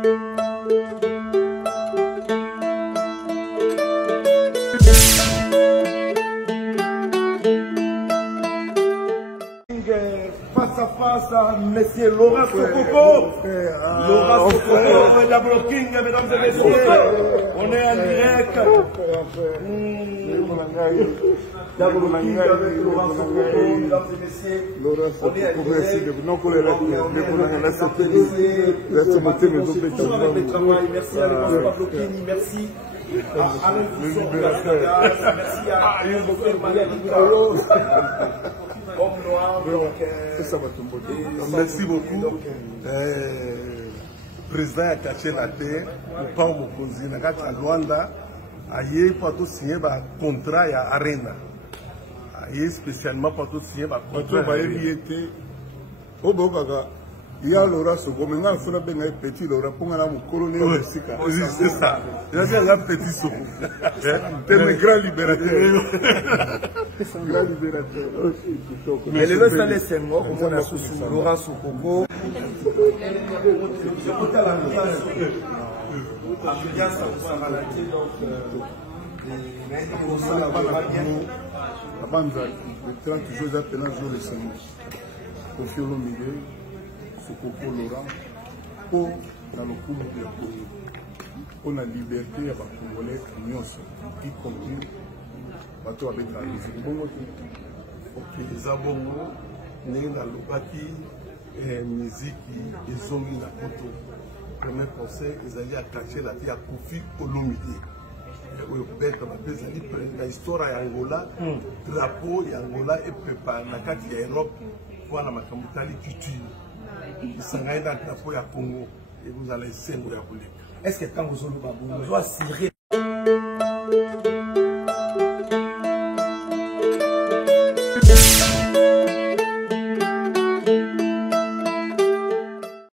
Face à face à Monsieur Laurent Sokoko. Laurent Sokoko, la blocking, mesdames et messieurs. On est en direct. La blocking avec Laurent Sokoko, mesdames et messieurs. On est en direct. Toujours avec le travail. Merci à l'émission Pablo Kini, merci. Alain Fousson, merci à Emmanuel. Homme noir, merci beaucoup. Président a caché la terre, ou pas au Mokonzi, à Luanda, aïe pour tout signer un contrat à Arena. Aïe spécialement pour tout signer un contrat. Il y a Laura Soko, maintenant il faut un petit Laura pour un colonel. Oui, c'est ça. Il y a un petit Soko. C'est un grand libérateur. C'est un grand libérateur. Mais le reste des Senghor, on a sous Laura Soko. La bande de 30 jours appelant jour le Seigneur. Kofi Olomide. Sokoko Laurent pour dans le coup de Congo. On a liberté à Congolais y compris bateau avec la musique. Ok, Zabongo, Néna Lobaki, musique et Zongi Nakoto. Premier conseil, ils allaient à cacher la vie à Kofi Olomide. La histoire à Angola, drapeau et Angola est préparé dans la carte Europe pour la makamutali culture. Sangaï dans le drapeau à Congo et vous allez essayer de vous. Est-ce que quand vous avez besoin de cirer